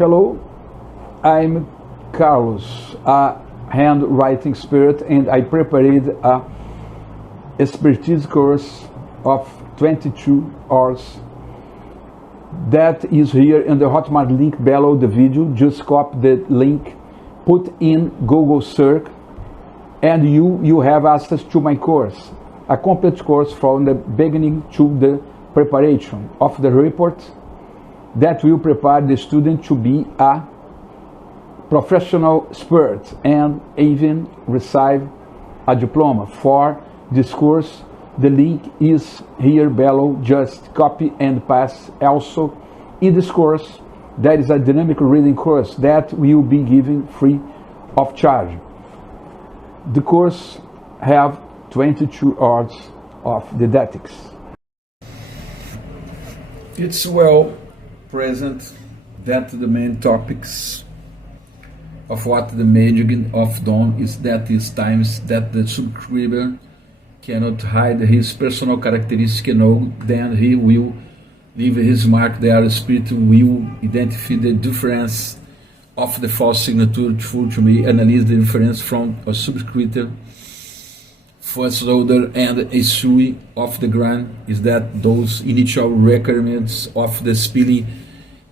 Hello, I'm Carlos, a handwriting expert, and I prepared a expertise course of 22 hours that is here in the Hotmart link below the video. Just copy the link, put in Google search, and you have access to my course, a complete course from the beginning to the preparation of the report that will prepare the student to be a professional expert and even receive a diploma. For this course, the link is here below. Just copy and paste. Also, in this course, there is a dynamic reading course that will be given free of charge. The course have 22 hours of didactics. It's well present that the main topics of what the magic of Dawn is that is times that the subscriber cannot hide his personal characteristic, no, then he will leave his mark. Their spirit will identify the difference of the false signature to me, analyze the difference from a subscriber first order and a sui of the grant is that those initial requirements of the spelling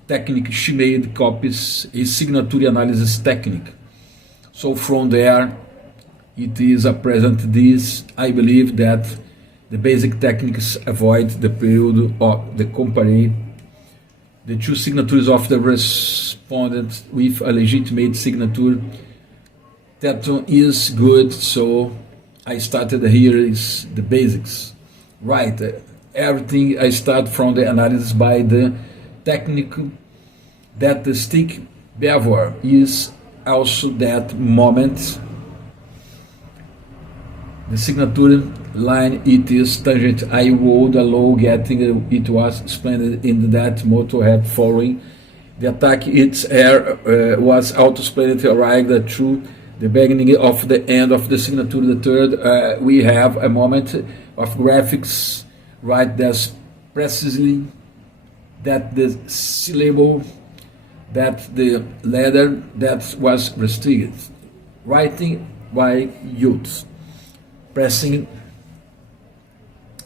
technique she made copies a signature analysis technique. So from there it is a present this. I believe that the basic techniques avoid the period of the compare the two signatures of the respondent with a legitimate signature. That is good. So I started here is the basics, right? Everything I start from the analysis by the technique that the stick behavior is also that moment. The signature line it is tangent. I would allow getting it was explained in that motto had following. The attack its air was auto explained arrived through the beginning of the end of the signature. The third, we have a moment of graphics, right? There's precisely that the syllable, that the letter that was restricted, writing by youth, pressing,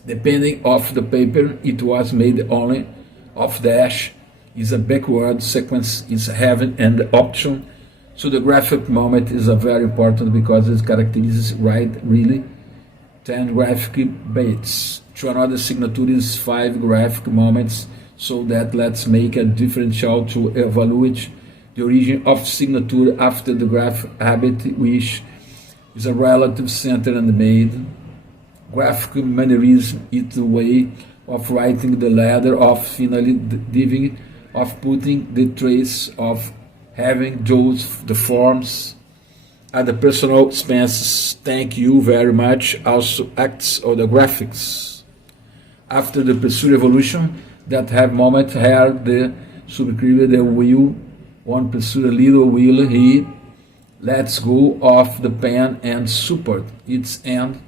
depending of the paper, it was made only of dash, is a backward sequence, is having and the option. So the graphic moment is a very important because it characterizes right really 10 graphic bits. To another signature is 5 graphic moments. So that let's make a differential to evaluate the origin of signature after the graph habit, which is a relative center and made. Graphic mannerism is the way of writing the letter, of finally diving, of putting the trace, of having those the forms at the personal expenses. Thank you very much. Also acts of the graphics after the pursuit evolution that have moment here the subscriber the wheel one pursue a little wheel he lets go of the pen and support its end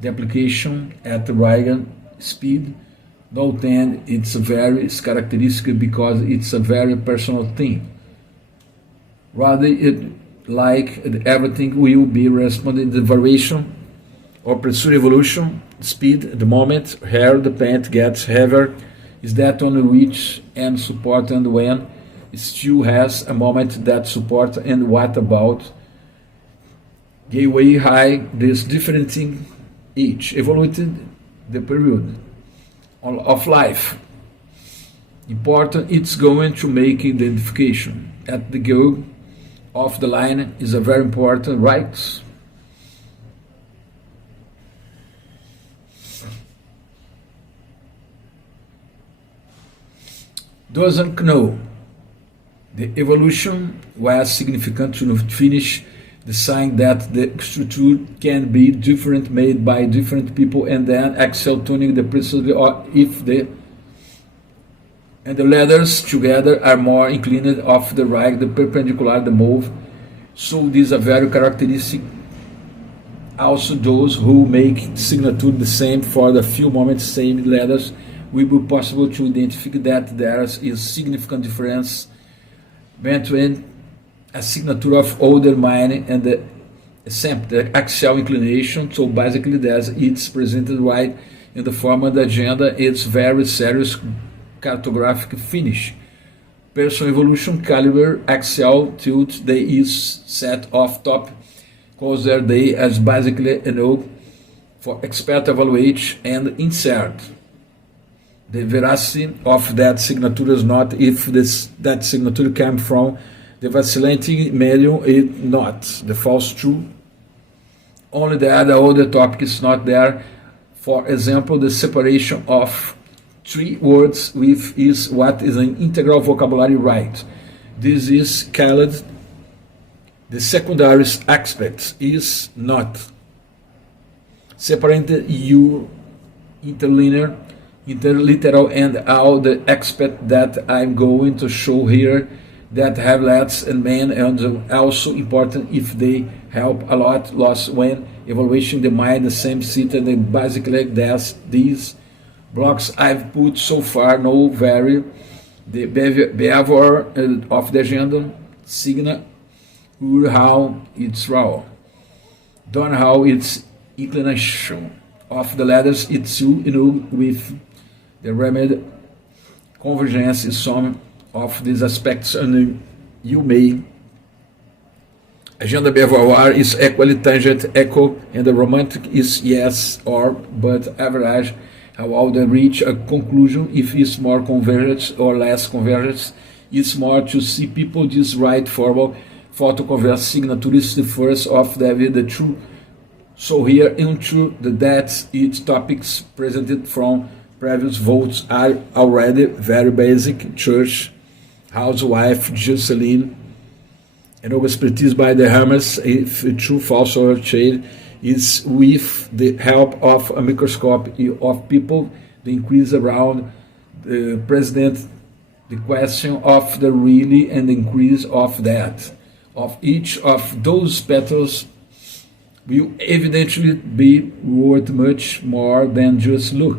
the application at the right speed. No, then it's a very characteristic because it's a very personal thing. Rather, it like everything will be responding the variation or pursuit evolution speed. The moment here the pen gets heavier is that on which and support and when it still has a moment that support and what about gateway high. This different thing each evaluated the period of life. Important, it's going to make identification at the goal of the line is a very important, right? Doesn't know the evolution was significant to finish the sign that the structure can be different made by different people and then excel tuning the precisely or if the and the letters together are more inclined off the right, the perpendicular, the move. So these are very characteristic. Also those who make signature the same for the few moments, same letters, will be possible to identify that there is significant difference between a signature of older mind and the axial inclination. So basically it's presented right in the form of the agenda. It's very serious cartographic finish. Personal evolution, caliber, axial tilt, they is set off top, consider they as basically for expert evaluate and insert. The veracity of that signature is not if that signature came from the vacillating medium, it not the false true. Only that the other topic is not there. For example, the separation of 3 words with is what is an integral vocabulary right. This is called the secondary aspect is not separated your interlinear, interliteral, and all the aspect that I'm going to show here that have lets and men, and also important if they help a lot loss when evaluating the mind, the same seat, and basically these blocks I've put so far no vary the behavior of the agenda, signal, how it's raw, done how it's inclination of the letters, it's with the remedy convergence is some of these aspects, and you may agenda behavior is equally tangent echo, and the romantic is yes or but average. How they reach a conclusion if it's more convergent or less convergent. It's more to see people just write formal photo converse signature is the first of the true. So here into the that each topics presented from previous votes are already very basic: church, housewife, Jocelyn, and expertise by the hammers if true, false, or shade is with the help of a microscope of people, the increase around the president, the question of the really and the increase of that. Of each of those petals will evidently be worth much more than just look.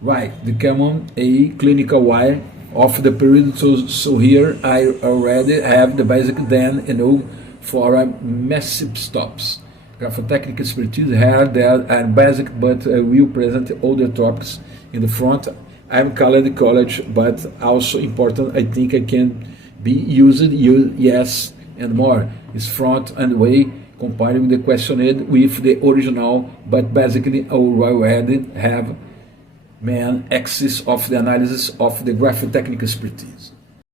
Right, the common A, clinical Y of the period, so here I already have the basic then for a massive stops. Graphotechnic expertise here, there are basic, but will present other topics in the front. I'm called college, but also important, I think I can be used, yes, and more. Is front and way, comparing the questionnaire with the original, but basically I already have main axis of the analysis of the graphotechnic expertise.